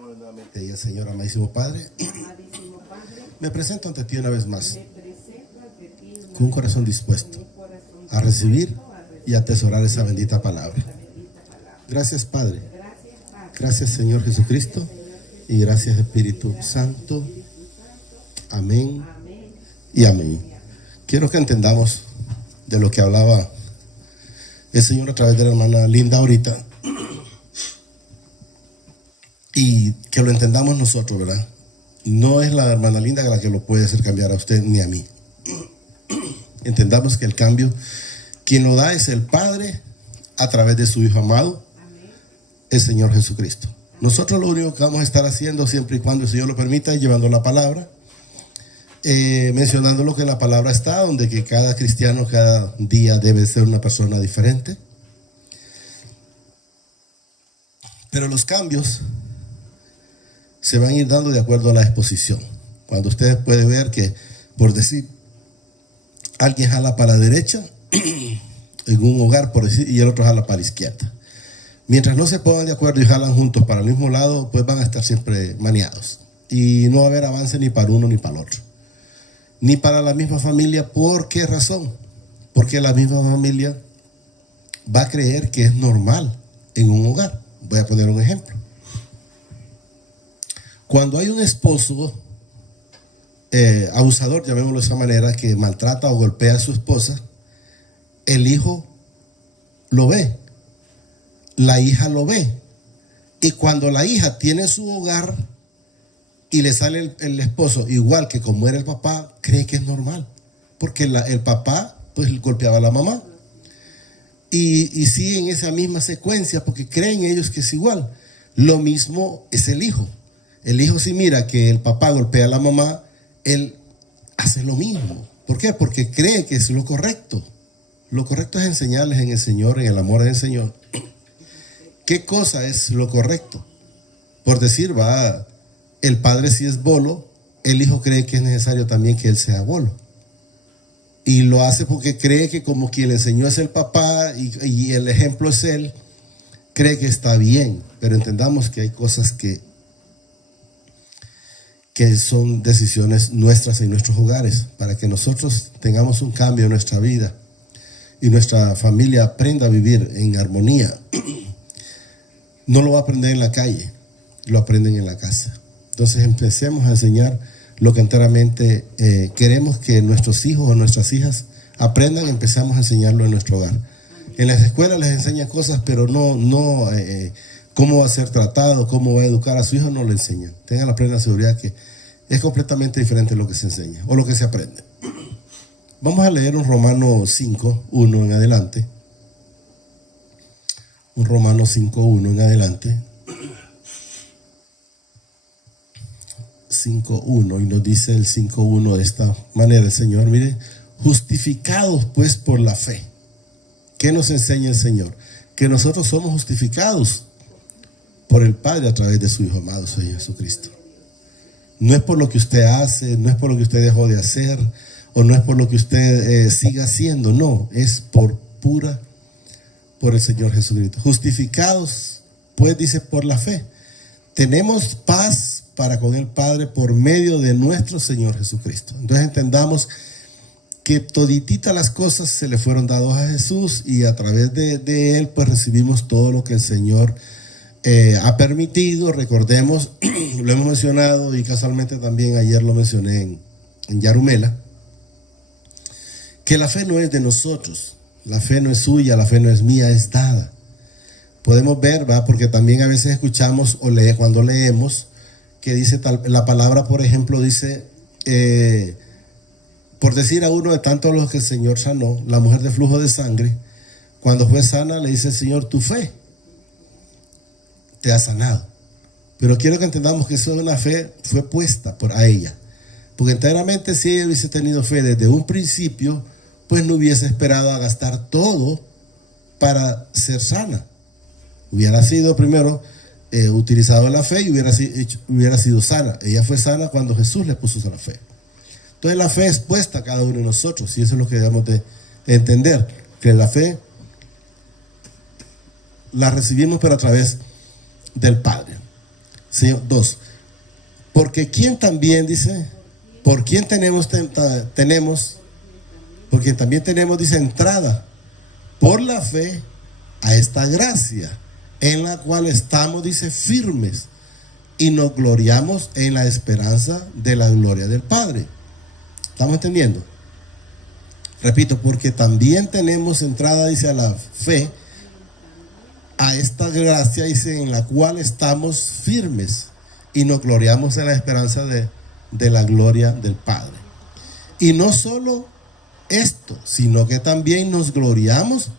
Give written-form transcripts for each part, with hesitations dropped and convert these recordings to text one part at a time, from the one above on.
Bendigámosle nuevamente y al Señor, amadísimo Padre. Me presento ante ti una vez más, con un corazón dispuesto a recibir y atesorar esa bendita palabra. Gracias, Padre. Gracias, Señor Jesucristo. Y gracias, Espíritu Santo. Amén y amén. Quiero que entendamos de lo que hablaba el Señor a través de la hermana Linda ahorita. Y que lo entendamos nosotros, ¿verdad? No es la hermana Linda la que lo puede hacer cambiar a usted ni a mí. Entendamos que el cambio, quien lo da es el Padre a través de su Hijo amado, el Señor Jesucristo. Nosotros lo único que vamos a estar haciendo, siempre y cuando el Señor lo permita, es llevando la palabra, mencionando lo que en la palabra está, donde que cada cristiano cada día debe ser una persona diferente. Pero los cambios se van a ir dando de acuerdo a la exposición. Cuando ustedes pueden ver que, por decir, alguien jala para la derecha en un hogar, por decir, y el otro jala para la izquierda. Mientras no se pongan de acuerdo y jalan juntos para el mismo lado, pues van a estar siempre maniados. Y no va a haber avance ni para uno ni para el otro. Ni para la misma familia. ¿Por qué razón? Porque la misma familia va a creer que es normal en un hogar. Voy a poner un ejemplo. Cuando hay un esposo abusador, llamémoslo de esa manera, que maltrata o golpea a su esposa, el hijo lo ve, la hija lo ve, y cuando la hija tiene su hogar y le sale el esposo igual que como era el papá, cree que es normal, porque el papá pues golpeaba a la mamá, y siguen esa misma secuencia porque creen ellos que es igual. Lo mismo es el hijo. El hijo, si mira que el papá golpea a la mamá, él hace lo mismo. ¿Por qué? Porque cree que es lo correcto. Lo correcto es enseñarles en el Señor, en el amor del Señor. ¿Qué cosa es lo correcto? Por decir, el padre si es bolo, el hijo cree que es necesario también que él sea bolo. Y lo hace porque cree que como quien le enseñó es el papá y el ejemplo es él, cree que está bien. Pero entendamos que hay cosas que son decisiones nuestras en nuestros hogares, para que nosotros tengamos un cambio en nuestra vida y nuestra familia aprenda a vivir en armonía. No lo va a aprender en la calle, lo aprenden en la casa. Entonces empecemos a enseñar lo que enteramente queremos que nuestros hijos o nuestras hijas aprendan. Empezamos a enseñarlo en nuestro hogar. En las escuelas les enseñan cosas, pero no cómo va a ser tratado, cómo va a educar a su hijo, no le enseñan. Tengan la plena seguridad que es completamente diferente lo que se enseña o lo que se aprende. Vamos a leer un Romanos 5, 1 en adelante. Un Romanos 5, 1 en adelante. 5.1, y nos dice el 5.1 de esta manera el Señor, mire: justificados pues por la fe. ¿Qué nos enseña el Señor? Que nosotros somos justificados por el Padre a través de su Hijo amado, Señor Jesucristo. No es por lo que usted hace, no es por lo que usted dejó de hacer, o no es por lo que usted siga haciendo, no, es por el Señor Jesucristo. Justificados pues, dice, por la fe. Tenemos paz para con el Padre por medio de nuestro Señor Jesucristo. Entonces entendamos que todititas las cosas se le fueron dadas a Jesús, y a través de Él pues recibimos todo lo que el Señor ha permitido. Recordemos, lo hemos mencionado, y casualmente también ayer lo mencioné en Yarumela, que la fe no es de nosotros, la fe no es suya, la fe no es mía, es dada. Podemos ver, porque también a veces escuchamos o cuando leemos que dice la palabra, por ejemplo, dice, por decir a uno de tantos los que el Señor sanó, la mujer de flujo de sangre, cuando fue sana, le dice el Señor: tu fe te ha sanado. Pero quiero que entendamos que eso es una fe, fue puesta a ella, porque enteramente si ella hubiese tenido fe desde un principio, pues no hubiese esperado a gastar todo para ser sana. Hubiera sido primero utilizado la fe y hubiera sido sana. Ella fue sana cuando Jesús le puso la fe. Entonces la fe es puesta a cada uno de nosotros, y eso es lo que debemos de entender, que la fe la recibimos pero a través del Padre. Señor, 2. Porque quien también dice, por quien porque también tenemos, dice, entrada por la fe a esta gracia, en la cual estamos, dice, firmes y nos gloriamos en la esperanza de la gloria del Padre. ¿Estamos entendiendo? Repito, porque también tenemos entrada, dice, a la fe, a esta gracia, dice, en la cual estamos firmes y nos gloriamos en la esperanza de la gloria del Padre. Y no solo esto, sino que también nos gloriamos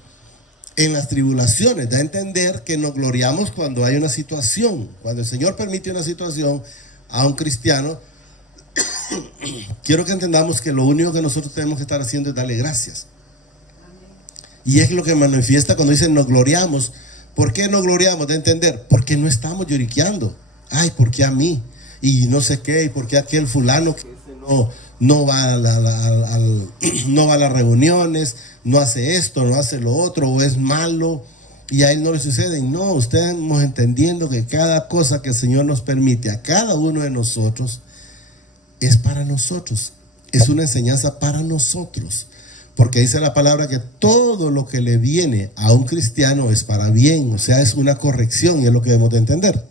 en las tribulaciones. Da a entender que nos gloriamos cuando hay una situación, cuando el Señor permite una situación a un cristiano. Quiero que entendamos que lo único que nosotros tenemos que estar haciendo es darle gracias. Y es lo que manifiesta cuando dicen nos gloriamos. ¿Por qué nos gloriamos? De entender, porque no estamos lloriqueando. Ay, ¿por qué a mí? Y no sé qué, y por qué aquel fulano que no va no va a las reuniones, no hace esto, no hace lo otro, o es malo, y a él no le sucede. No, estamos entendiendo que cada cosa que el Señor nos permite a cada uno de nosotros es para nosotros, es una enseñanza para nosotros, porque dice la palabra que todo lo que le viene a un cristiano es para bien, o sea, es una corrección y es lo que debemos de entender.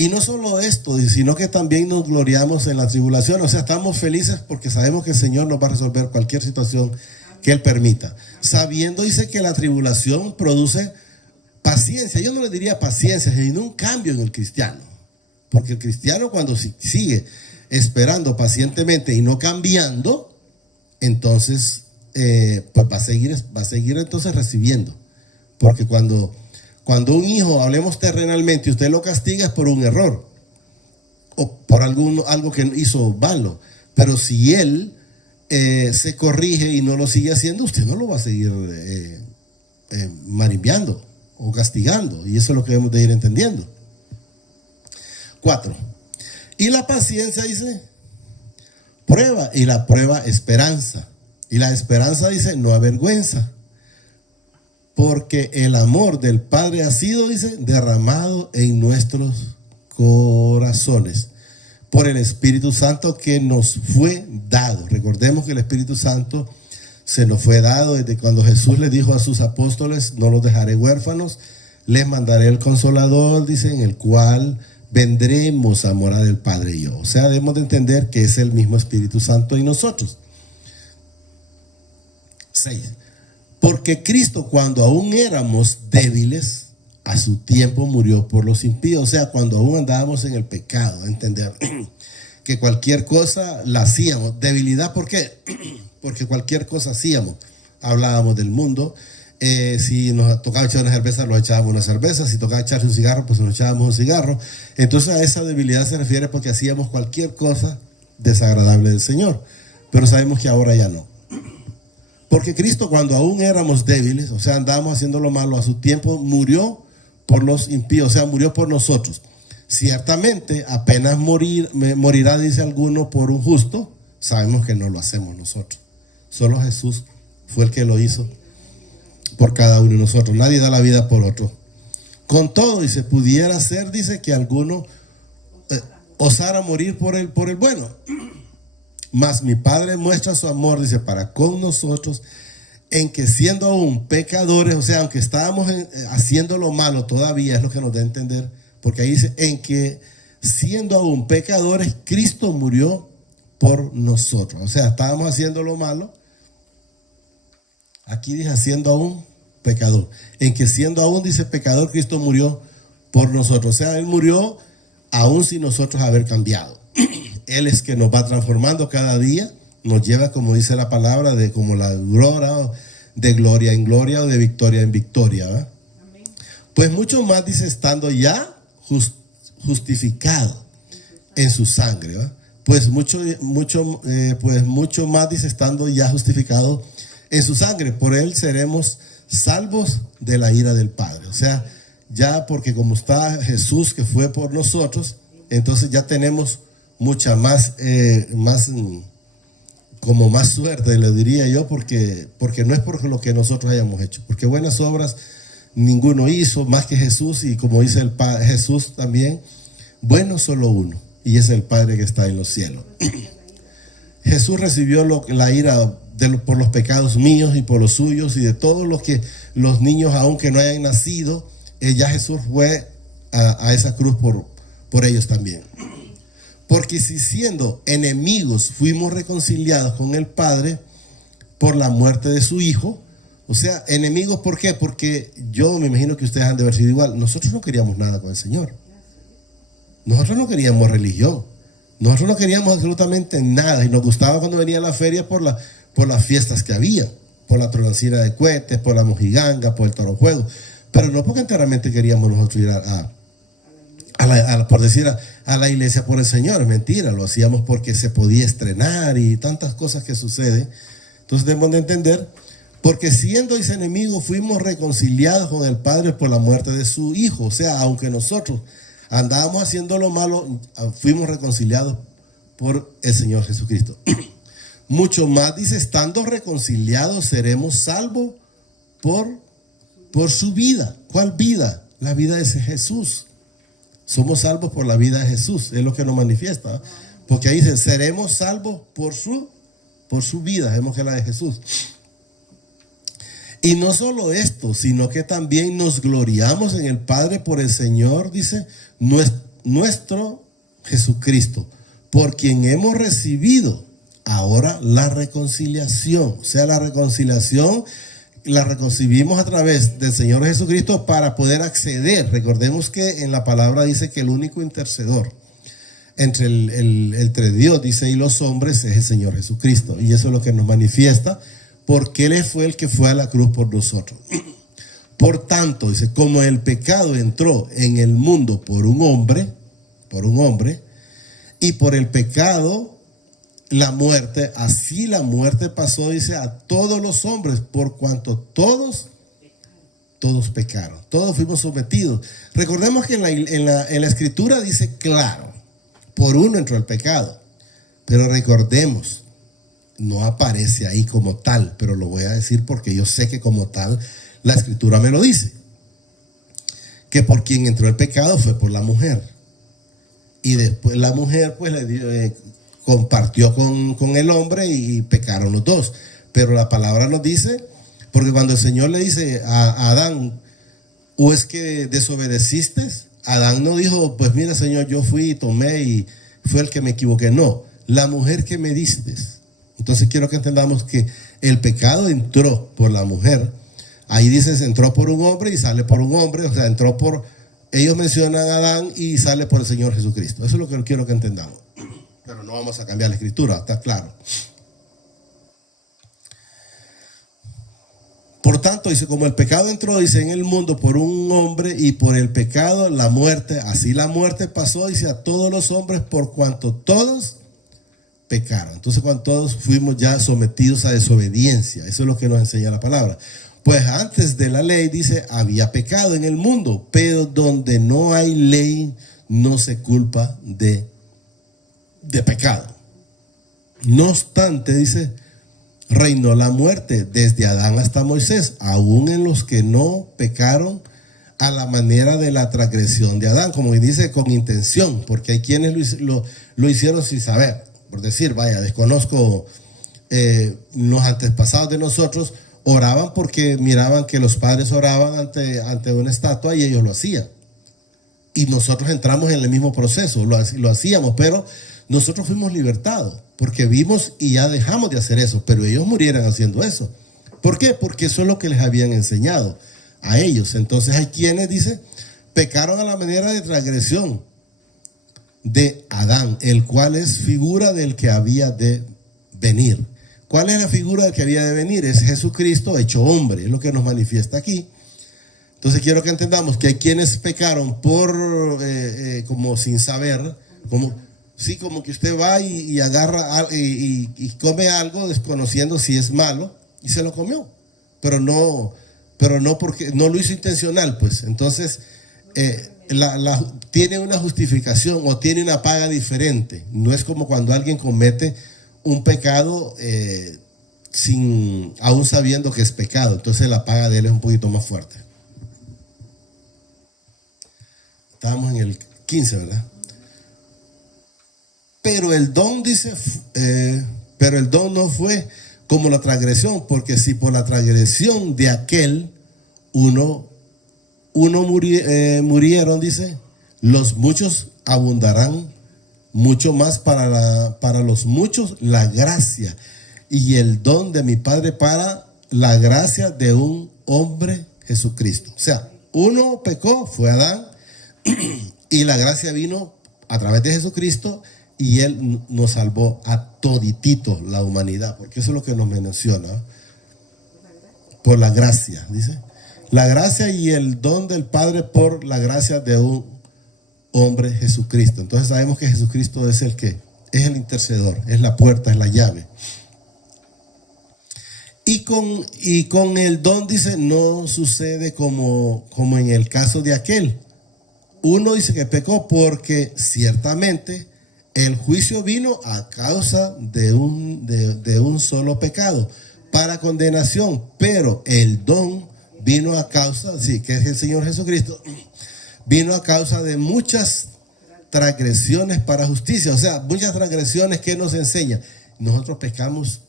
Y no solo esto, sino que también nos gloriamos en la tribulación, o sea, estamos felices porque sabemos que el Señor nos va a resolver cualquier situación que Él permita, sabiendo, dice, que la tribulación produce paciencia. Yo no le diría paciencia, sino un cambio en el cristiano. Porque el cristiano, cuando sigue esperando pacientemente y no cambiando, entonces pues va a seguir entonces recibiendo. Porque cuando un hijo, hablemos terrenalmente, usted lo castiga es por un error o por algo que hizo malo. Pero si él se corrige y no lo sigue haciendo, usted no lo va a seguir marimbiando o castigando. Y eso es lo que debemos de ir entendiendo. 4. Y la paciencia, dice, prueba, y la prueba esperanza. Y la esperanza, dice, no avergüenza. Porque el amor del Padre ha sido, dice, derramado en nuestros corazones por el Espíritu Santo que nos fue dado. Recordemos que el Espíritu Santo se nos fue dado desde cuando Jesús le dijo a sus apóstoles, no los dejaré huérfanos, les mandaré el Consolador, dice, en el cual vendremos a morar el Padre y yo. O sea, debemos de entender que es el mismo Espíritu Santo en nosotros. 6. Porque Cristo, cuando aún éramos débiles, a su tiempo murió por los impíos. O sea, cuando aún andábamos en el pecado, entender que cualquier cosa la hacíamos. Debilidad, ¿por qué? Porque cualquier cosa hacíamos. Hablábamos del mundo. Si nos tocaba echar una cerveza, nos echábamos una cerveza. Si tocaba echarse un cigarro, pues nos echábamos un cigarro. Entonces a esa debilidad se refiere porque hacíamos cualquier cosa desagradable del Señor. Pero sabemos que ahora ya no. Porque Cristo, cuando aún éramos débiles, o sea, andábamos haciendo lo malo, a su tiempo murió por los impíos, o sea, murió por nosotros. Ciertamente, apenas morirá, dice alguno, por un justo. Sabemos que no lo hacemos nosotros. Solo Jesús fue el que lo hizo por cada uno de nosotros. Nadie da la vida por otro. Con todo, dice, pudiera ser, dice, que alguno osara morir por el bueno. Mas mi Padre muestra su amor, dice, para con nosotros, en que siendo aún pecadores, o sea, aunque estábamos haciendo lo malo todavía, es lo que nos da a entender, porque ahí dice, en que siendo aún pecadores, Cristo murió por nosotros. O sea, estábamos haciendo lo malo, aquí dice, haciendo aún pecador. En que siendo aún, dice, pecador, Cristo murió por nosotros. O sea, Él murió aún sin nosotros haber cambiado. Él es que nos va transformando cada día, nos lleva, como dice la palabra, de como la gloria, de gloria en gloria o de victoria en victoria, ¿verdad? Amén. Pues mucho más, dice, estando ya justificado en su sangre, ¿verdad? Pues mucho más, dice, estando ya justificado en su sangre, por él seremos salvos de la ira del Padre. O sea, ya porque como está Jesús que fue por nosotros, entonces ya tenemos mucha más suerte, le diría yo, porque no es por lo que nosotros hayamos hecho, porque buenas obras ninguno hizo más que Jesús, y como dice Jesús también, bueno solo uno, y es el Padre que está en los cielos. Jesús recibió la ira por los pecados míos y por los suyos y de todos los niños, aunque no hayan nacido. Ya Jesús fue a esa cruz por ellos también. Porque si siendo enemigos fuimos reconciliados con el Padre por la muerte de su Hijo. O sea, enemigos, ¿por qué? Porque yo me imagino que ustedes han de haber sido igual. Nosotros no queríamos nada con el Señor. Nosotros no queríamos religión. Nosotros no queríamos absolutamente nada. Y nos gustaba cuando venía a la feria por las fiestas que había, por la tronancina de cohetes, por la mojiganga, por el toro juego. Pero no porque enteramente queríamos nosotros ir por decir a la iglesia por el Señor. Mentira, lo hacíamos porque se podía estrenar y tantas cosas que suceden. Entonces debemos de entender, porque siendo ese enemigo fuimos reconciliados con el Padre por la muerte de su Hijo. O sea, aunque nosotros andábamos haciendo lo malo, fuimos reconciliados por el Señor Jesucristo. Mucho más dice, estando reconciliados seremos salvos por su vida. ¿Cuál vida? La vida de Jesús. Somos salvos por la vida de Jesús, es lo que nos manifiesta. Porque ahí dice, seremos salvos por su vida, vemos que es la de Jesús. Y no solo esto, sino que también nos gloriamos en el Padre por el Señor, dice, nuestro Jesucristo, por quien hemos recibido ahora la reconciliación. O sea, la reconciliación la recibimos a través del Señor Jesucristo para poder acceder. Recordemos que en la palabra dice que el único intercedor entre Dios, dice, y los hombres es el Señor Jesucristo. Y eso es lo que nos manifiesta, porque Él fue el que fue a la cruz por nosotros. Por tanto, dice, como el pecado entró en el mundo por un hombre, y por el pecado la muerte, así la muerte pasó, dice, a todos los hombres, por cuanto todos pecaron, todos fuimos sometidos. Recordemos que en la escritura dice claro, por uno entró el pecado, pero recordemos, no aparece ahí como tal, pero lo voy a decir porque yo sé que como tal la escritura me lo dice, que por quien entró el pecado fue por la mujer, y después la mujer pues le dio, compartió con el hombre y pecaron los dos. Pero la palabra nos dice, porque cuando el Señor le dice a Adán, ¿o es que desobedeciste? Adán no dijo, pues mira Señor, yo fui y tomé y fue el que me equivoqué. No, la mujer que me diste. Entonces quiero que entendamos que el pecado entró por la mujer. Ahí dice, entró por un hombre y sale por un hombre. O sea, entró por, ellos mencionan a Adán y sale por el Señor Jesucristo. Eso es lo que quiero que entendamos. Pero no vamos a cambiar la escritura, está claro. Por tanto, dice, como el pecado entró, dice, en el mundo por un hombre, y por el pecado la muerte, así la muerte pasó, dice, a todos los hombres, por cuanto todos pecaron. Entonces, cuando todos fuimos ya sometidos a desobediencia, eso es lo que nos enseña la palabra. Pues antes de la ley, dice, había pecado en el mundo, pero donde no hay ley, no se culpa de pecado. No obstante, dice, reinó la muerte desde Adán hasta Moisés, aún en los que no pecaron a la manera de la transgresión de Adán, como dice, con intención, porque hay quienes lo hicieron sin saber. Por decir, vaya, desconozco, los antepasados de nosotros oraban porque miraban que los padres oraban ante una estatua y ellos lo hacían. Y nosotros entramos en el mismo proceso, lo hacíamos, pero nosotros fuimos libertados, porque vimos y ya dejamos de hacer eso, pero ellos murieran haciendo eso. ¿Por qué? Porque eso es lo que les habían enseñado a ellos. Entonces hay quienes, dice, pecaron a la manera de transgresión de Adán, el cual es figura del que había de venir. ¿Cuál es la figura del que había de venir? Es Jesucristo hecho hombre, es lo que nos manifiesta aquí. Entonces quiero que entendamos que hay quienes pecaron como sin saber, como que usted va y agarra y come algo desconociendo si es malo y se lo comió, pero no porque no lo hizo intencional, pues. Entonces tiene una justificación o tiene una paga diferente. No es como cuando alguien comete un pecado aún sabiendo que es pecado. Entonces la paga de él es un poquito más fuerte. Estábamos en el 15, ¿verdad? Pero el don, dice, pero el don no fue como la transgresión, porque si por la transgresión de aquel murieron, dice, los muchos abundarán mucho más para los muchos la gracia y el don de mi Padre para la gracia de un hombre Jesucristo. O sea, uno pecó, fue Adán, y la gracia vino a través de Jesucristo y Él nos salvó a toditito la humanidad, porque eso es lo que nos menciona. Por la gracia, dice. La gracia y el don del Padre por la gracia de un hombre Jesucristo. Entonces sabemos que Jesucristo es el que es el intercedor, es la puerta, es la llave. Y con el don, dice, no sucede como en el caso de aquel. Uno dice que pecó porque ciertamente el juicio vino a causa de un solo pecado para condenación, pero el don vino a causa, sí, que es el Señor Jesucristo, vino a causa de muchas transgresiones para justicia. O sea, muchas transgresiones que nos enseñan. Nosotros pecamos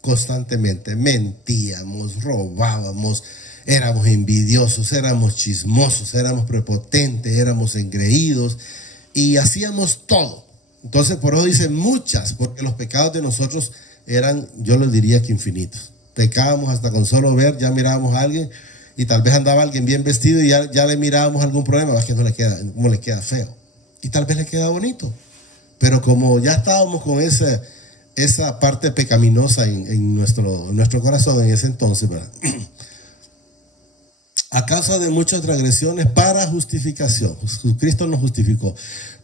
constantemente, mentíamos, robábamos, éramos envidiosos, éramos chismosos, éramos prepotentes, éramos engreídos y hacíamos todo. Entonces por eso dice muchas, porque los pecados de nosotros eran, yo les diría que infinitos. Pecábamos hasta con solo ver, ya mirábamos a alguien y tal vez andaba alguien bien vestido y ya le mirábamos algún problema, es que no le queda, como le queda feo. Y tal vez le queda bonito. Pero como ya estábamos con esa parte pecaminosa en nuestro corazón en ese entonces, ¿verdad? A causa de muchas transgresiones para justificación. Jesucristo nos justificó.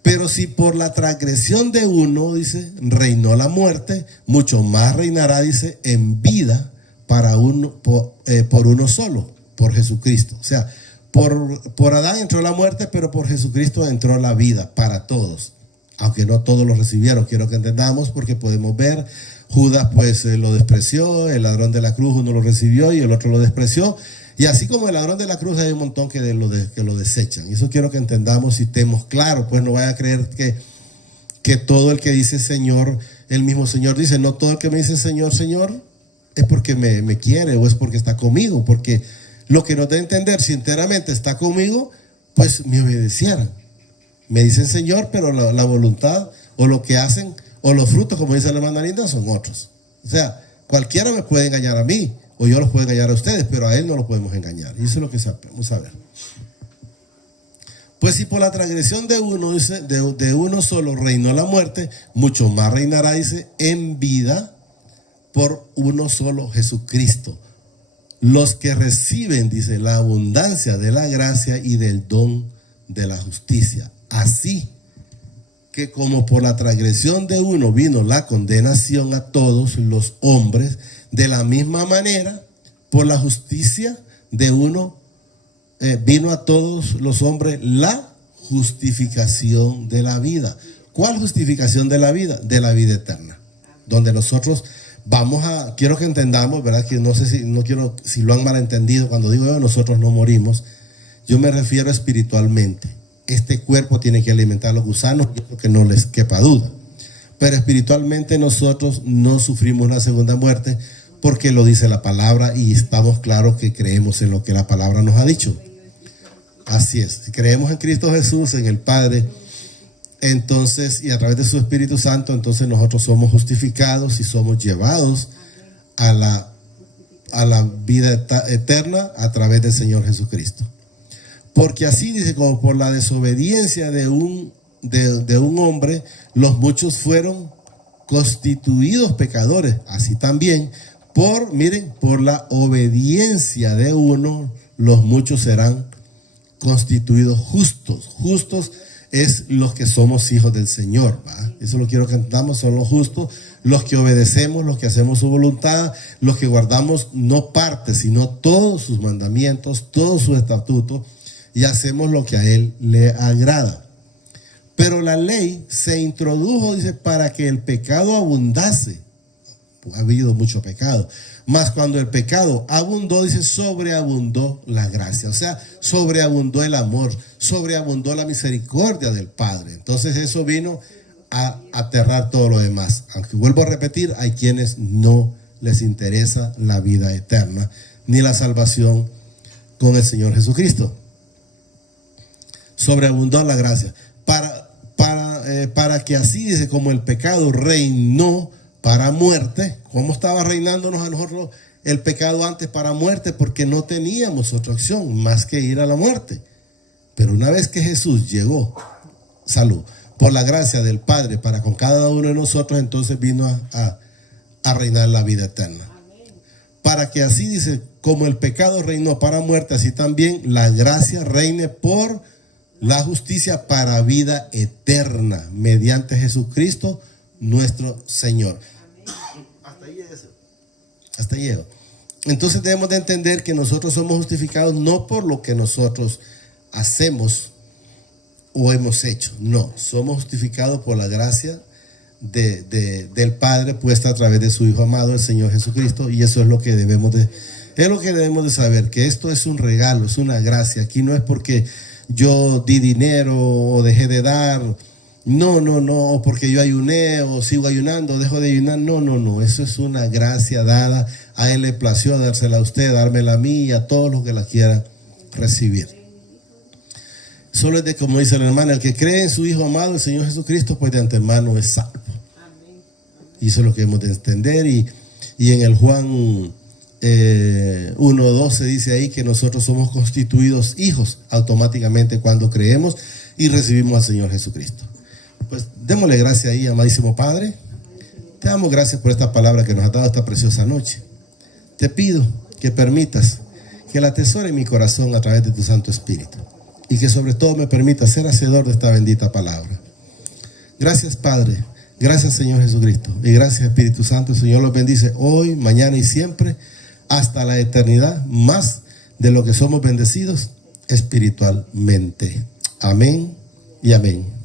Pero si por la transgresión de uno, dice, reinó la muerte, mucho más reinará, dice, en vida para por uno solo, por Jesucristo. O sea, por Adán entró la muerte, pero por Jesucristo entró la vida para todos. Aunque no todos lo recibieron, quiero que entendamos, porque podemos ver, Judas pues lo despreció, el ladrón de la cruz uno lo recibió y el otro lo despreció. Y así como el ladrón de la cruz hay un montón que lo desechan. Y eso quiero que entendamos y estemos claros, pues no vaya a creer que todo el que dice Señor, el mismo Señor dice, no todo el que me dice Señor, Señor, es porque me quiere o es porque está conmigo, porque lo que nos da a entender, si enteramente está conmigo, pues me obedecieran. Me dicen Señor, pero la voluntad o lo que hacen o los frutos, como dice la hermana Linda, son otros. O sea, cualquiera me puede engañar a mí o yo los puedo engañar a ustedes, pero a Él no lo podemos engañar. Y eso es lo que vamos a ver. Pues si por la transgresión de uno, dice, de uno solo reinó la muerte, mucho más reinará, dice, en vida por uno solo, Jesucristo. Los que reciben, dice, la abundancia de la gracia y del don de la justicia. Así que como por la transgresión de uno vino la condenación a todos los hombres, de la misma manera, por la justicia de uno vino a todos los hombres la justificación de la vida. ¿Cuál justificación de la vida? De la vida eterna. Donde nosotros quiero que entendamos, ¿verdad? Que no sé si lo han malentendido cuando digo nosotros no morimos. Yo me refiero espiritualmente. Este cuerpo tiene que alimentar a los gusanos, y que no les quepa duda. Pero espiritualmente nosotros no sufrimos una segunda muerte porque lo dice la palabra y estamos claros que creemos en lo que la palabra nos ha dicho. Así es, si creemos en Cristo Jesús, en el Padre, entonces, y a través de su Espíritu Santo, entonces nosotros somos justificados y somos llevados a la vida eterna a través del Señor Jesucristo. Porque así dice, como por la desobediencia de un hombre, los muchos fueron constituidos pecadores. Así también, por la obediencia de uno, los muchos serán constituidos justos. Justos es los que somos hijos del Señor, ¿va? Eso lo quiero que entendamos, son los justos, los que obedecemos, los que hacemos su voluntad, los que guardamos no parte, sino todos sus mandamientos, todos sus estatutos, y hacemos lo que a Él le agrada. Pero la ley se introdujo, dice, para que el pecado abundase. ha habido mucho pecado. Mas cuando el pecado abundó, dice, sobreabundó la gracia. O sea, sobreabundó el amor, sobreabundó la misericordia del Padre. Entonces eso vino a aterrar todo lo demás. Aunque vuelvo a repetir, hay quienes no les interesa la vida eterna, ni la salvación con el Señor Jesucristo. Sobreabundó la gracia. Para que así, dice, como el pecado reinó para muerte. ¿Cómo estaba reinándonos a nosotros el pecado antes para muerte? Porque no teníamos otra opción más que ir a la muerte. Pero una vez que Jesús llegó, salud, por la gracia del Padre para con cada uno de nosotros, entonces vino a reinar la vida eterna. Para que así, dice, como el pecado reinó para muerte, así también la gracia reine por la justicia para vida eterna, mediante Jesucristo nuestro Señor. Hasta ahí llego. Entonces debemos de entender que nosotros somos justificados no por lo que nosotros hacemos o hemos hecho. No, somos justificados por la gracia del Padre puesta a través de su Hijo amado, el Señor Jesucristo. Y eso es lo que debemos de saber, que esto es un regalo, es una gracia. Aquí no es porque yo di dinero o dejé de dar, no, porque yo ayuné o sigo ayunando, dejo de ayunar, no, eso es una gracia dada. A Él le plació dársela a usted, dármela a mí y a todos los que la quieran recibir. Solo es de, como dice la hermana, el que cree en su Hijo amado, el Señor Jesucristo, pues de antemano es salvo. Y eso es lo que hemos de entender. Y en el Juan 1:12 dice ahí que nosotros somos constituidos hijos automáticamente cuando creemos y recibimos al Señor Jesucristo. Pues démosle gracias ahí, amadísimo Padre. Te damos gracias por esta palabra que nos ha dado esta preciosa noche. Te pido que permitas que la atesore en mi corazón a través de tu Santo Espíritu y que sobre todo me permita ser hacedor de esta bendita palabra. Gracias, Padre. Gracias, Señor Jesucristo. Y gracias, Espíritu Santo. El Señor los bendice hoy, mañana y siempre, hasta la eternidad, más de lo que somos bendecidos espiritualmente. Amén y amén.